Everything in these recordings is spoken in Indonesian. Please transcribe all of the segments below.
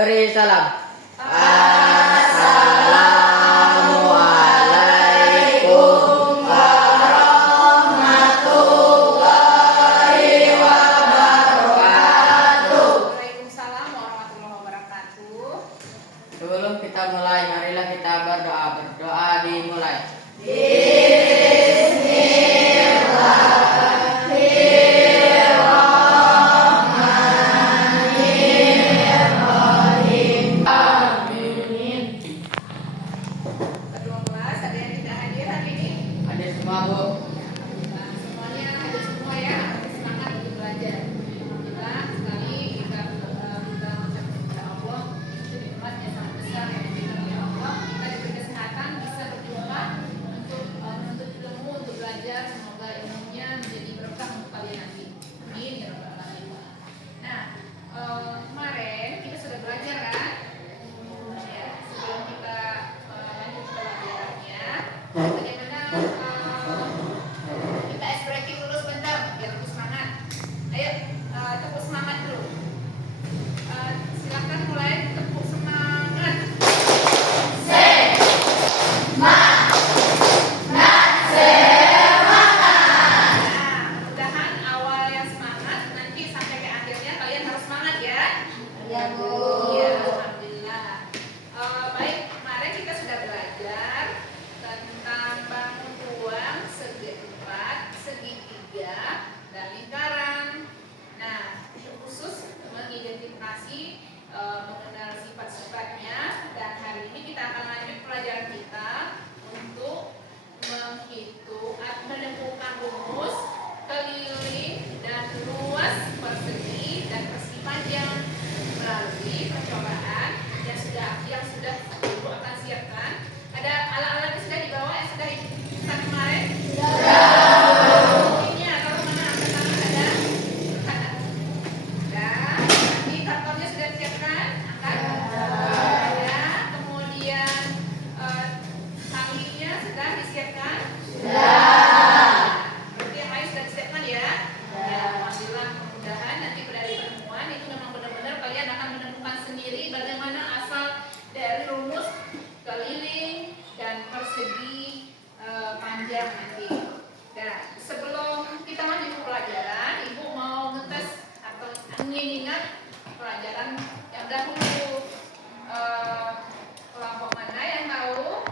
Beri salam. Assalamualaikum warahmatullahi wabarakatuh. Waalaikumsalam warahmatullahi wabarakatuh. Sebelum kita mulai, marilah kita berdoa. Berdoa dimulai. Kedua kelas ada yang tidak hadir hari ini? Hadir semua, Bu. Nah, semuanya hadir semua ya. Semangat untuk belajar. Alhamdulillah sekali kita mengucapkan kepada Allah itu nikmatnya sangat besar yang diberikan oleh Allah. Kita diberi kesehatan bisa berjumpa untuk menuntut ilmu, untuk belajar. Semoga ilmunya menjadi berkah untuk kalian nanti. Amin ya rabbal alamin. Nah, kemarin kita sudah belajar kan? Ya, sebelum kita lanjut ke pelajarannya, bagaimana kita ice breaking dulu sebentar biar lebih semangat. Ayo, tepuk semangat dulu. Silakan mulai tepuk semangat. Nah, mudah-mudahan awal yang semangat nanti sampai ke akhirnya kalian harus semangat ya. Ya, Bu. Iya, alhamdulillah. Baik, kemarin kita sudah belajar tentang bangun ruang segi empat, segitiga, dan lingkaran. Nah, itu khusus mengidentifikasi mengenal sifat-sifatnya. Dan hari ini kita akan lanjut pelajaran kita untuk menghitung atau menemukan rumus keliling dan luas persegi dan persegi panjang melalui percobaan yang sudah Ibu akan siapkan. Ada alat-alatnya sudah dibawa yang sudah dipesan kemarin? Ini atau mana angkat tangan ada? Dan di kartonnya sudah disiapkan? Angkat. Ada. Kemudian talinya sudah disiapkan? Berarti yang lain sudah disiapkan ya? Ya, alhamdulillah. Mudah-mudahan nanti pada hari pertemuan itu memang benar-benar kalian akan menemukan sendiri bagaimana asal dari rumus keliling dan persegi panjang nanti. Nah, sebelum kita lanjut ke pelajaran, Ibu mau ngetes atau ingin ingat pelajaran yang dahulu. Kelompok mana yang tahu?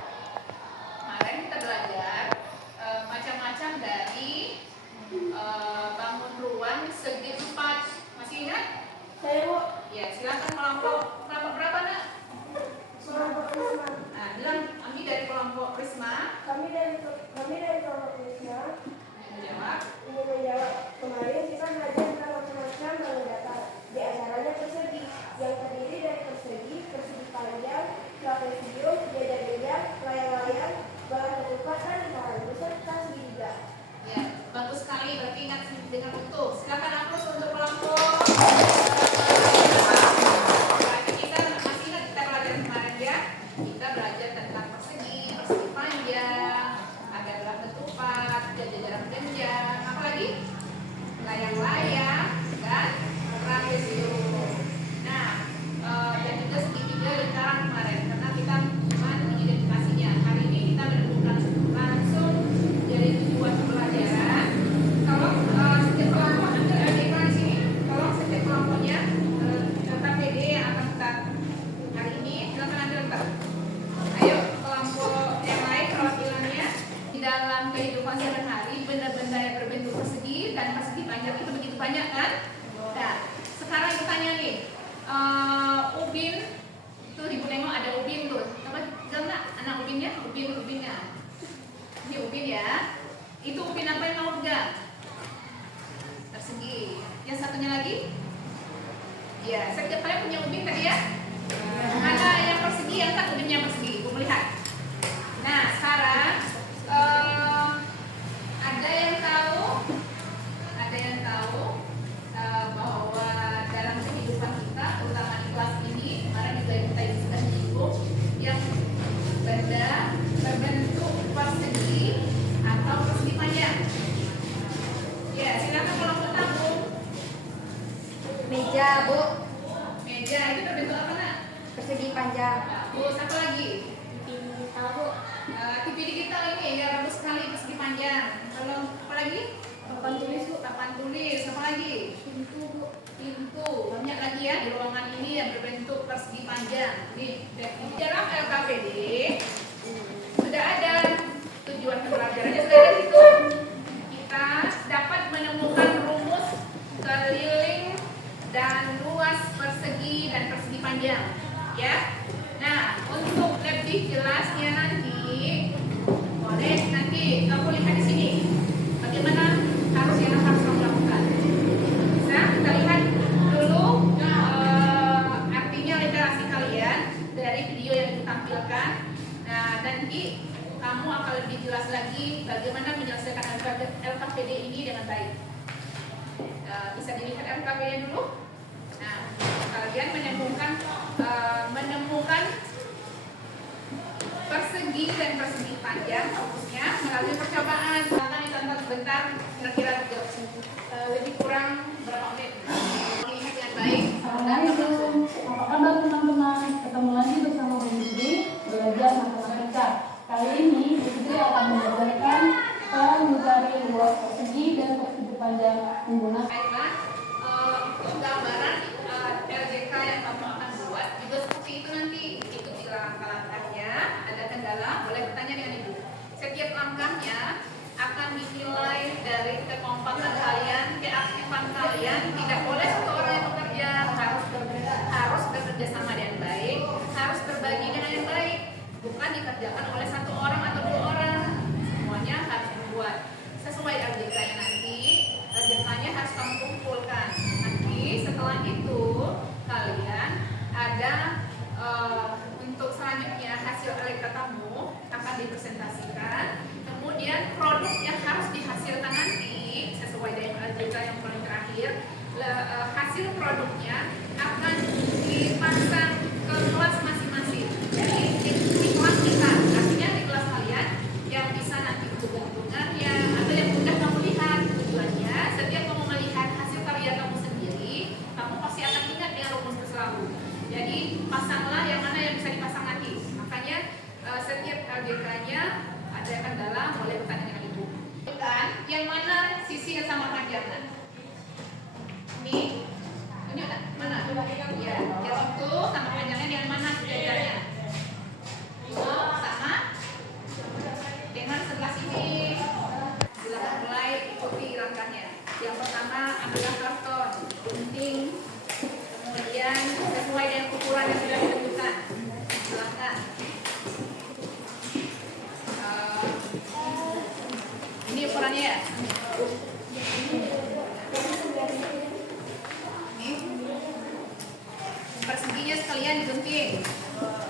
Kemarin kita belajar macam-macam dari bangun ruang segi empat. Masih ingat? Saya, Bu. Ya, silakan kelompok berapa nak? Kelompok Prisma. Nah, bilang Ami dari kelompok Prisma. Kami dari kelompok Prisma Menjawab. ingin menjawab. Kemarin kita belajar tentang macam-macam bangun datar. Di antaranya persegi, yang terdiri dari persegi, persegi panjang, trapesium, beda-beda, layang-layang, bahan ketupat, dan lingkaran beserta segitiga. Ya, bagus sekali. Berarti ingat dengan utuh. Silakan hapus untuk kelompok. Berarti kita masih ingat kita pelajaran kemarin ya. Kita belajar tentang persegi, persegi panjang, ada belah ketupat, jajaran jenjang, apa lagi? Layang-layang dan trapesium. Nah, dan juga segitiga lingkaran kemarin karena kita cuma mengidentifikasinya. Hari ini kita menemukan langsung dari tujuan pelajaran. Kalau setiap kelompok nanti ada iklan di sini. Tolong setiap kelompoknya letak PD yang akan kita hari ini silakan ambil letak. Ayo kelompok yang lain perwakilannya di dalam kehidupan sehari-hari benda-benda yang berbentuk persegi dan persegi panjang itu begitu banyak kan? Nah, sekarang kita tanya nih, ubin tuh Ibu nengok ada ubin tuh. Coba bilang nak anak ubinnya, ubinnya. Ini ubin ya. Itu ubin apa yang mau pegang? Persegi. Yang satunya lagi? Ya, setiap kalian punya ubin tadi ya? Mana yang persegi, yang tak ubinnya persegi. Ibu melihat. Nah, sekarang ada yang tahu bahwa dalam kehidupan kita, terutama di kelas ini, kemarin juga kita sudah menyinggung yang benda berbentuk persegi atau persegi panjang. Ya, silakan kelompok tamu. Meja, Bu. Meja itu berbentuk apa nak? persegi panjang. Terus apa lagi? TV tahu. TV digital ini ya bagus sekali persegi panjang. Kalau apa lagi? Papan tulis Bu. Papan tulis. Apa lagi? Pintu Bu. Pintu. Banyak lagi ya di ruangan ini yang berbentuk persegi panjang. Nih, dalam LKPD sudah ada tujuan pembelajarannya sudah ada itu. Kita dapat menemukan rumus keliling dan luas persegi dan persegi panjang, ya. Nah, untuk lebih jelasnya nanti, boleh nanti kamu lihat di sini bagaimana harus kamu lakukan. Bisa kita lihat dulu artinya literasi kalian dari video yang ditampilkan. Nah, nanti kamu akan lebih jelas lagi bagaimana menyelesaikan LKPD ini dengan baik. Bisa dilihat LKPD dulu. Nah, kalian menemukan persegi dan persegi panjang fokusnya melalui percobaan. Akan ditonton sebentar, kira-kira lebih kurang berapa menit. Melihat dengan baik dan berlangsung. Apa kabar teman-teman? Ketemu lagi bersama Bu Fitri, belajar matematika. Kali ini Bu Fitri akan mengajarkan cara mencari luas persegi dan persegi panjang menggunakan Baiklah, itu gambaran LJK yang kamu akan buat juga seperti itu nanti. Ikuti langkah-langkahnya. Ada kendala, boleh bertanya dengan Ibu. Setiap langkahnya akan dinilai dari kekompakan kalian, keaktifan kalian. Tidak boleh satu orang yang bekerja, harus bekerja sama dengan baik, harus berbagi dengan yang baik. Bukan dikerjakan oleh satu orang atau dua orang. Semuanya harus dibuat sesuai LJK-nya nanti. LJK-nya harus kamu kumpulkan. Nanti setelah itu kalian ada untuk selanjutnya hasil LJK kamu akan dipresentasikan. Kemudian produk yang harus dihasilkan nanti sesuai dengan LJK yang paling terakhir, hasil produknya akan dipasang ke kelas masing-masing. Jadi di kelas kita, artinya di kelas kalian yang bisa nanti hitung-hitungannya atau yang mudah kamu lihat. Tujuannya setiap kamu melihat hasil karya kamu sendiri, kamu pasti akan ingat dengan rumus tersebut. Jadi pasanglah yang mana yang bisa dipasang nanti. Makanya setiap LJK-nya ada kendala, boleh bertanya dengan Ibu. Yang mana sisi yang sama panjangnya? Ini mana? Ya, yang itu sama panjangnya yang mana sejajarnya? Itu sama dengan sebelah sini. Silakan mulai ikuti langkahnya. Yang pertama ambillah karton, gunting, kemudian sesuai dengan ukuran yang sudah ditentukan. Silakan. Ini ukurannya ya. Ini perseginya sekalian digunting.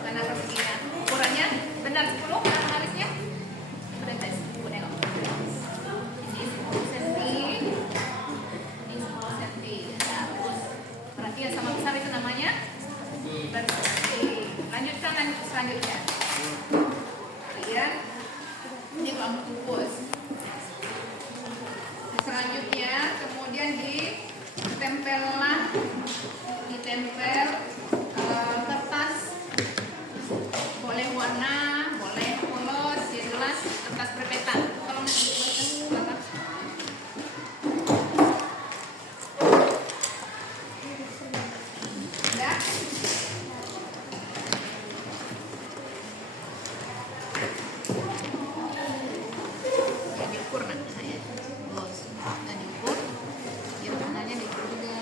Mana perseginya? Ukurannya benar 10 garisnya? Udah tes, aku nengok. Ini 10 cm. Ini 10 cm. Nah, terus berarti yang sama besar itu namanya persegi. Lanjutkan selanjutnya. Kemudian ini kamu kukus. Selanjutnya kemudian ditempel kertas, boleh warna, boleh polos, ya jelas kertas berpeta. Kalau nggak dibuat ya. Diukur nanti saya, bos. Dan diukur, ya warnanya diukur juga.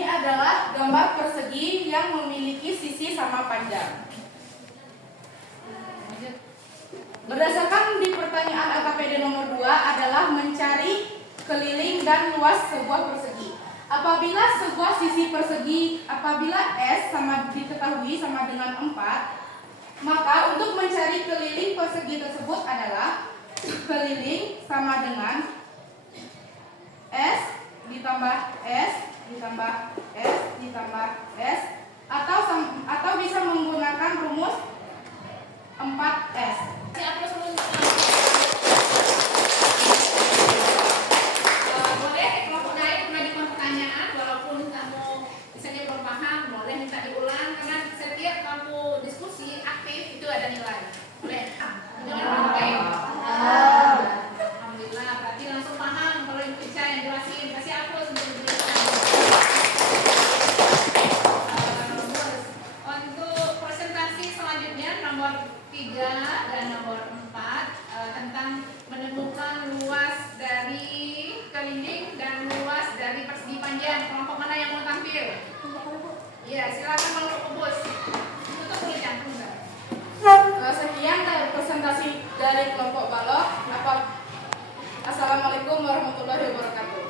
Ini adalah gambar persegi yang memiliki sisi sama panjang. Berdasarkan di pertanyaan LKPD nomor 2 adalah mencari keliling dan luas sebuah persegi. Apabila sebuah sisi persegi, apabila S diketahui sama dengan 4, maka untuk mencari keliling persegi tersebut adalah keliling sama dengan S ditambah S ditambah S ditambah S atau bisa menggunakan rumus 4S. Boleh kelompok lain pernah di pertanyaan, walaupun kamu misalnya belum paham, boleh minta diulang karena setiap kamu diskusi aktif itu ada nilai. Boleh? Oke. Alhamdulillah, berarti langsung paham. Kalau Ibu Ica yang jelasin, kasih aku untuk dijelaskan. Untuk presentasi selanjutnya nomor 3 dan nomor 4 tentang menemukan luas dari keliling dan luas dari persegi panjang. Kelompok mana yang mau tampil? Iya, silakan kelompok kubus. Tutup dulu jantung. Sekian presentasi dari kelompok balok. Assalamualaikum warahmatullahi wabarakatuh.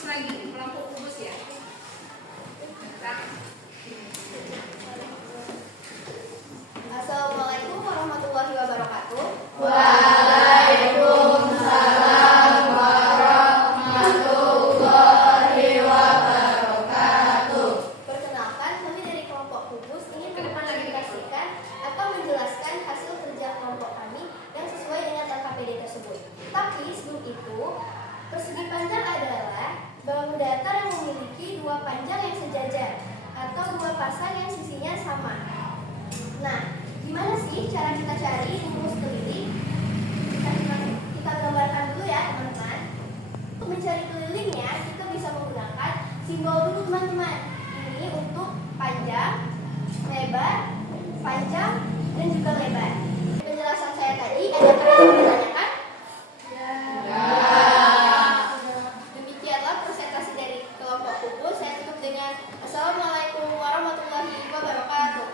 Lagi kelompok kubus ya. Assalamualaikum warahmatullahi wabarakatuh. Waalaikumsalam warahmatullahi wabarakatuh. Perkenalkan, kami dari kelompok kubus ingin mempresentasikan atau menjelaskan hasil kerja kelompok kami yang sesuai dengan LKPD tersebut. Tapi sebelum itu, persegi panjang adalah bangun datar yang memiliki dua panjang yang sejajar atau dua pasang yang sisinya sama. Nah, gimana sih cara kita cari rumus keliling? Kita gambarkan dulu ya teman-teman. Untuk mencari kelilingnya, kita bisa menggunakan simbol dulu teman-teman. Ini untuk panjang, lebar, panjang, dan juga lebar. Penjelasan saya tadi, ada yang ditanyakan? Demikianlah presentasi dari kelompok kubus. Saya tutup dengan Assalamualaikum warahmatullahi wabarakatuh.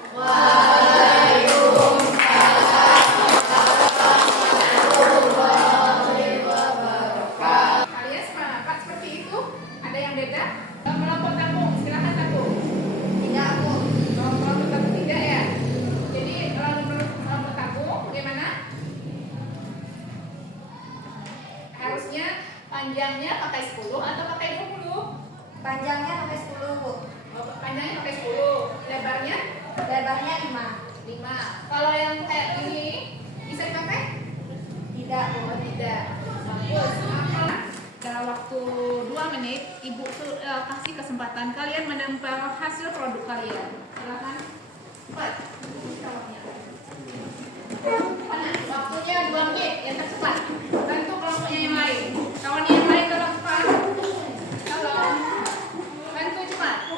Kalian sepakat seperti itu? Ada yang beda? Kelompok tabung, silakan tabung. Tidak, Bu. Kelompok tabung tidak ya. Jadi menurut kelompok tabung bagaimana? Harusnya panjangnya pakai 10 atau pakai 20? Panjangnya sampai 10, Bu. Panjangnya pakai 10, lebarnya Lebarnya 5. Kalau yang kayak ini bisa dipakai? Tidak, Bu. Tidak. Bagus. Dalam waktu 2 menit, Ibu kasih kesempatan kalian menempel hasil produk kalian. Silakan. Cepat. Mana? Waktunya 2 menit, yang tercepat. Bantu kelompoknya yang lain. Kawan yang lain tolong cepat. Tolong. Bantu cepat.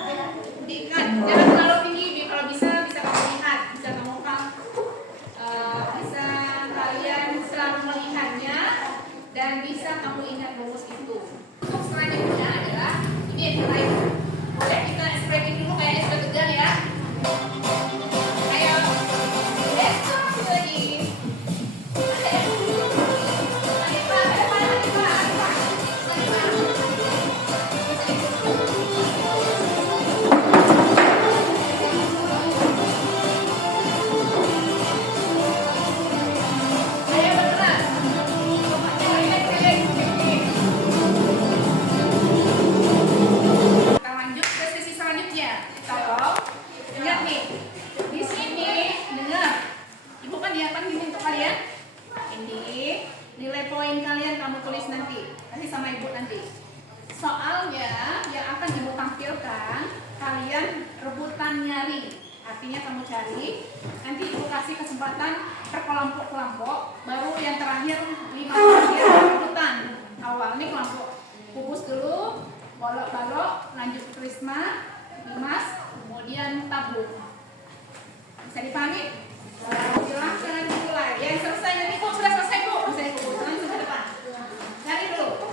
Diingat, jangan terlalu tinggi. Kalau bisa kamu lihat, bisa kamu bisa kalian selalu melihatnya dan bisa kamu ingat rumus itu. Untuk selanjutnya adalah ini yang lain. Boleh kita spreading dulu kayaknya sudah tegang ya. Ayo. Let's go lagi. Ayo bergerak. Kita lanjut ke sesi selanjutnya. Tolong lihat nih. Di sini dengar. Ibu kan nyiapkan ini untuk kalian. Ini nilai poin kalian kamu tulis nanti. Nanti sama Ibu nanti. Soalnya yang akan Ibu tampilkan kalian rebutan nyari. Artinya kamu cari. Nanti Ibu kasih kesempatan per kelompok-kelompok. Baru yang terakhir 5 terakhir rebutan. Awal nih kelompok kubus dulu, balok-balok, lanjut Krisma, Dimas, kemudian tabung. Bisa dipahami? Silahkan dimulai. Yang selesai nanti kok sudah selesai Bu. Bisa kubus langsung ke depan. Cari dulu.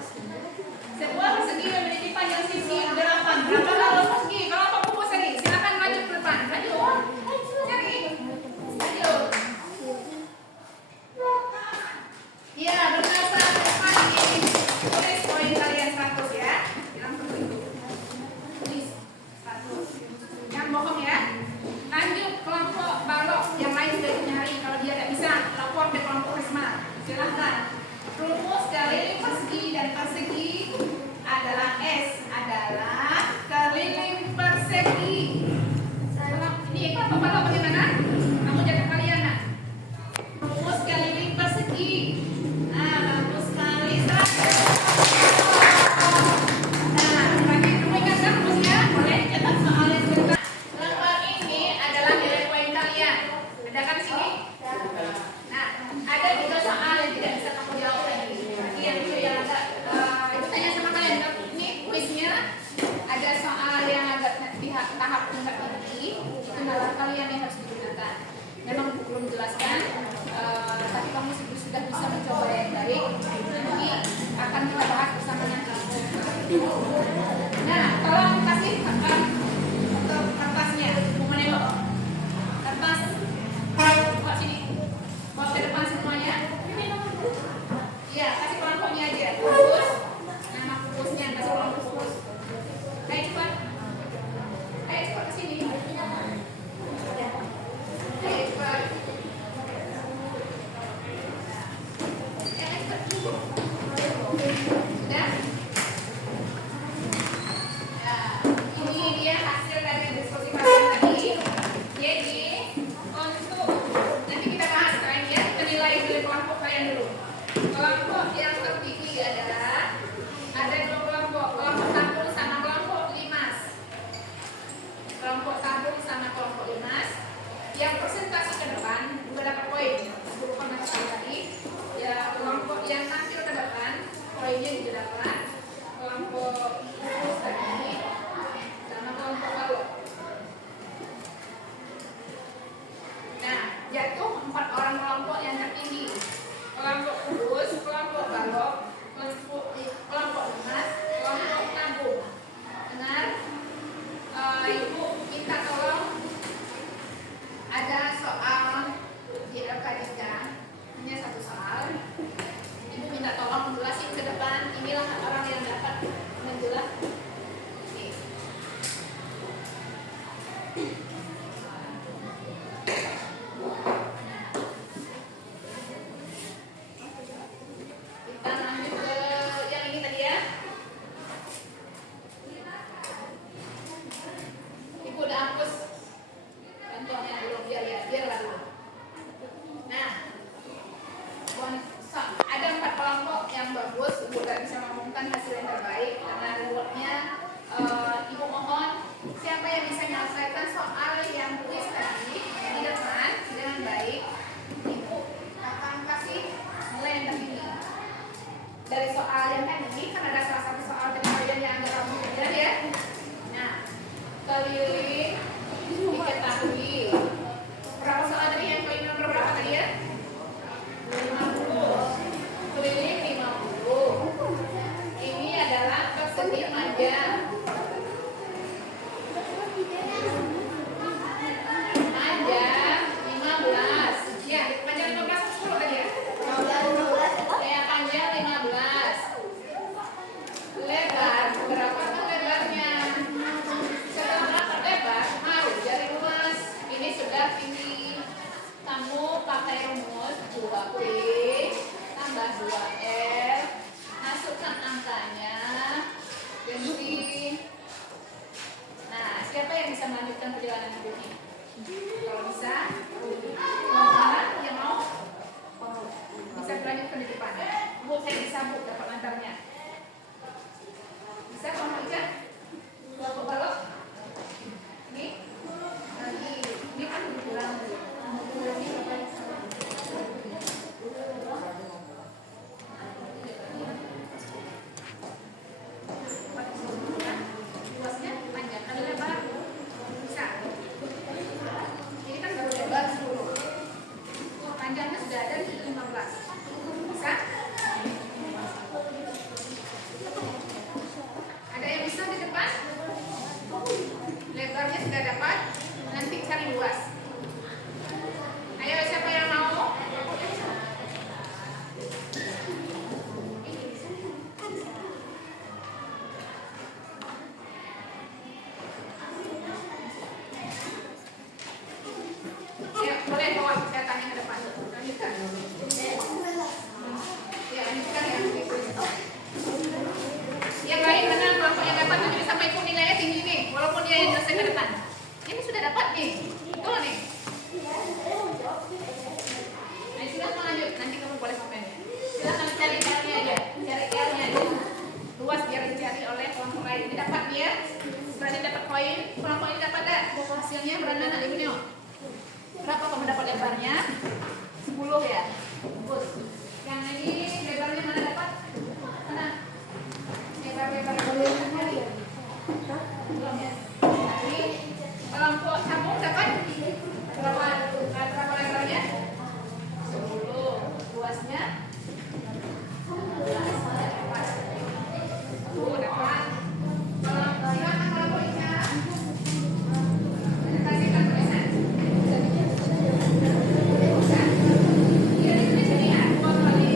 Sudah? Ya, ini dia hasil dari diskusi kalian tadi. Jadi untuk nanti kita bahas sekarang ya penilaian dari kelompok kalian dulu. Kelompok yang tertinggi adalah ada dua kelompok, kelompok tabung sama kelompok limas. Kelompok tabung sama kelompok limas yang persentase ke depan juga dapat poin 10,1 tadi. Ya, kelompok yang tampil ke depan poinnya juga dapat. Kelompok kurus tadi sama kelompok balok. Nah, jatuh 4 orang kelompok yang tertinggi. Kelompok kurus, kelompok balok, kelompok limas, kelompok tabung. Benar? Ibu minta tolong ada soal di LKDK, hanya satu soal. Ibu minta tolong jelasin ke depan. Inilah orang yang dapat menjelaskan. Oke. Kita lanjut ke yang ini tadi ya. Ibu udah hapus contohnya dulu biarlah dulu. Nah, ada 4 kelompok yang bagus. Ibu udah bisa mengumumkan hasil yang terbaik karena rewardnya. Ibu mohon siapa yang bisa menyelesaikan soal yang tulis tadi di depan dengan baik, Ibu akan kasih nilai yang tertinggi. Dari soal yang tadi kan ada salah satu soal penilaian yang agak kamu kerja ya. Nah, keliling diketahui berapa soal tadi yang poin nomor berapa tadi ya? 50. Keliling 50. Ini adalah persegi panjang. Panjang 15. Ya, panjang 15 atau 10 tadi ya? Ya, panjang 15. Lebar berapa kan lebarnya? Setelah lebar mau jadi luas. Ini sudah tinggi. Kamu pakai rumus 2P tambah 2L. Masukkan angkanya. Ganti. Nah, siapa yang bisa melanjutkan perjalanan hidup ini? Kalau bisa, yang mau? Bisa melanjutkan di depan. Bu, saya bisa bu dapat antarnya. Bisa kamu aja? Balok. Ini? Ini kan kurang. Luasnya panjang, ada lebar. Bisa. Ini kan baru lebar 10. Panjangnya sudah ada di 15. Bisa? Ada yang bisa di depan? Lebarnya sudah dapat. Nanti cari luas. Ayo siapa yang mau? Ya, boleh bawa saya tanya ke depan. Lanjutkan. Ya, lanjutkan ya. Yang lain mana kelompok yang dapat tunjuk sama ibu nilainya tinggi nih, walaupun dia yang selesai ke depan. Ini sudah dapat nih, betul nih. Nah, silahkan lanjut, nanti kamu boleh komen. Silahkan cari R-nya aja, cari R-nya aja. Luas biar dicari oleh kelompok lain. Ini dapat dia, berarti dapat poin. Kelompok ini dapat enggak? Hasilnya beranda nak ibu nih. Berapa kamu dapat lebarnya? 10 ya. Bagus. Yang ini lebarnya mana dapat? Mana? Lebar-lebar cari. Belum ya. Ini kelompok tabung dapat berapa lebarnya? 10. Luasnya? 15. Dapat. Silakan kelompok Ica. Kasihkan tulisan. Iya, di sini ya. 2 kali.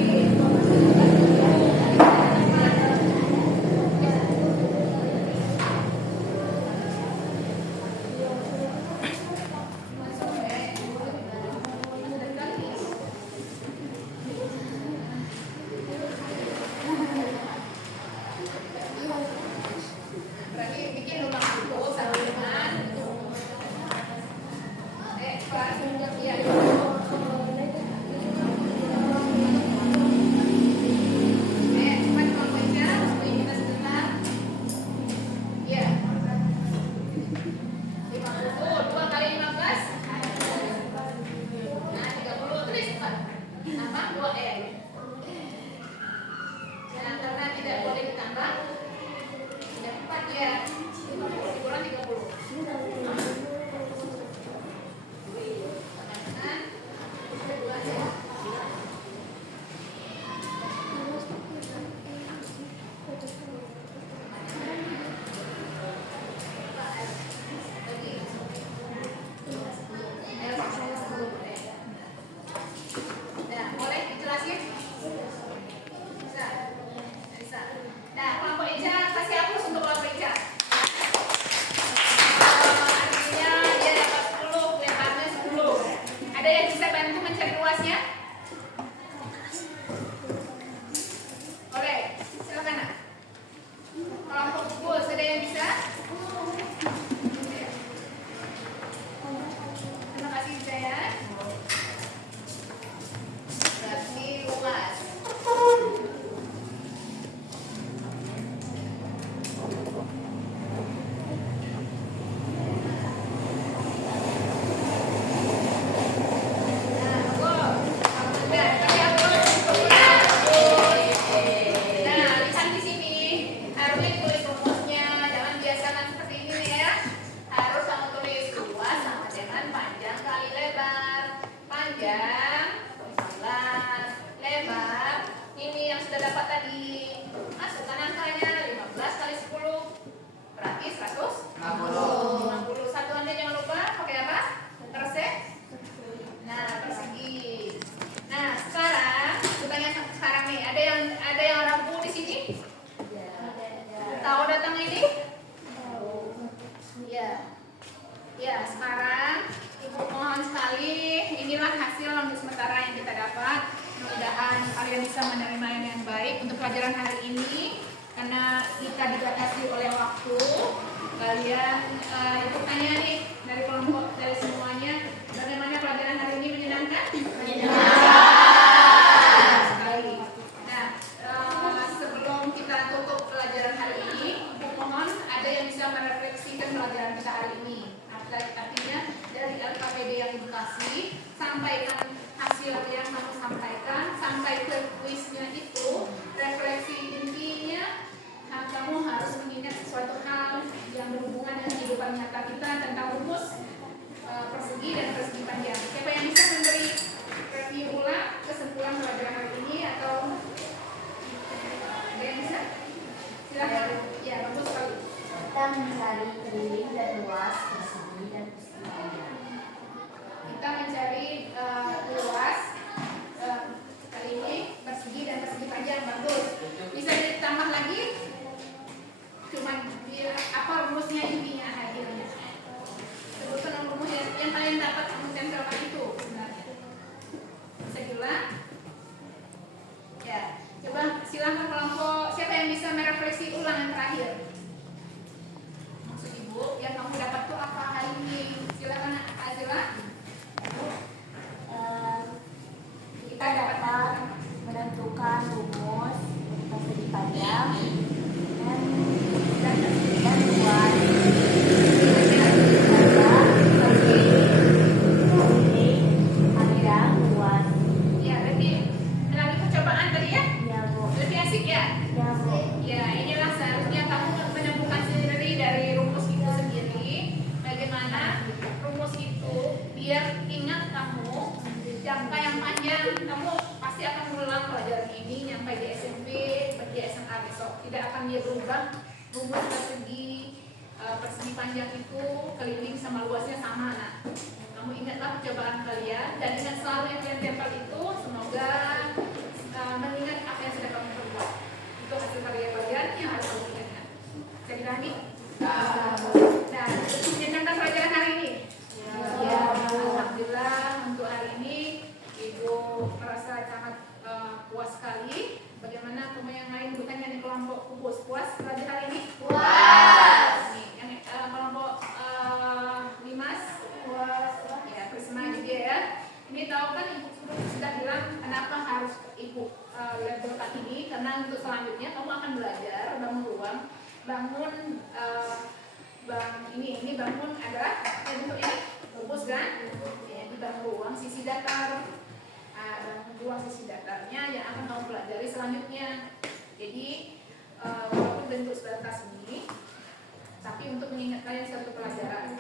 hari ini karena kita dibatasi oleh waktu, kalian ikut tanya nih dari kelompok dari semuanya, bagaimana pelajaran hari ini menyenangkan? Menyenangkan sekali. Nah, sebelum kita tutup pelajaran hari ini, mohon ada yang bisa merefleksikan pelajaran kita hari ini. Artinya dari LKPD yang Ibu kasih, sampaikan hasil yang kamu sampaikan, sampai ke kuisnya itu, refleksi intinya, kamu harus mengingat sesuatu hal yang berhubungan dengan kehidupan nyata kita tentang rumus persegi dan persegi panjang. Siapa yang bisa memberi review ulang kesimpulan pelajaran hari ini atau ada yang bisa? Silakan. Ya, bagus sekali. Kita mencari keliling dan luas persegi dan persegi panjang. Kita mencari luas kali ini persegi dan persegi panjang. Bagus. Bisa ditambah lagi? Cuman biar apa rumusnya, intinya akhirnya. Sebutkan rumus yang kalian dapat kamu tempelkan itu sebenarnya. Bisa diulang? Ya. Coba silahkan kelompok siapa yang bisa merefleksi ulang yang terakhir. Maksud Ibu yang kamu dapat tuh apa hari ini? Silakan Azila. Kita dapat menentukan rumus persegi panjang dan persegi dan luas. Panjang, luas. Ya, berarti melalui percobaan tadi ya? Ya, Bu. Lebih asik ya? Ya, Bu. Ya, inilah seharusnya kamu menemukan sendiri dari rumus itu sendiri. Bagaimana rumus itu biar ingat kamu jangka yang panjang, kamu pasti akan mengulang pelajaran ini sampai di SMP, di SMA besok. Tidak akan dia berubah. Rumus persegi panjang itu keliling sama luasnya sama. Nah, kamu ingatlah percobaan kalian dan ingat selalu yang kalian tempel itu. Semoga mengingat apa yang sudah kamu perbuat. Itu hasil karya kalian yang harus kamu ingatkan. Bisa dipahami? Nah, menyenangkan pelajaran hari ini. Ya, alhamdulillah untuk hari ini Ibu merasa sangat puas sekali. Bagaimana teman yang lain bukannya di kelompok kubus puas pelajaran hari ini? Puas. Nih, yang kelompok Limas puas. Ya, Prisma juga ya. Ini tahu kan Ibu sudah bilang kenapa harus Ibu levelkan ini, karena untuk selanjutnya kamu akan belajar bangun ruang, bangun ini bangun adalah bentuk ini rumus kan? Ya, di bangun ruang sisi datar. Bangun ruang sisi datarnya yang akan kamu pelajari selanjutnya. Jadi walaupun bentuk sebatas ini, tapi untuk mengingat kalian satu pelajaran.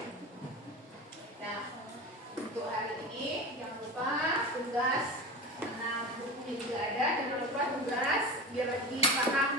Nah, untuk hari ini jangan lupa tugas, karena bukunya juga ada, jangan lupa tugas biar lebih paham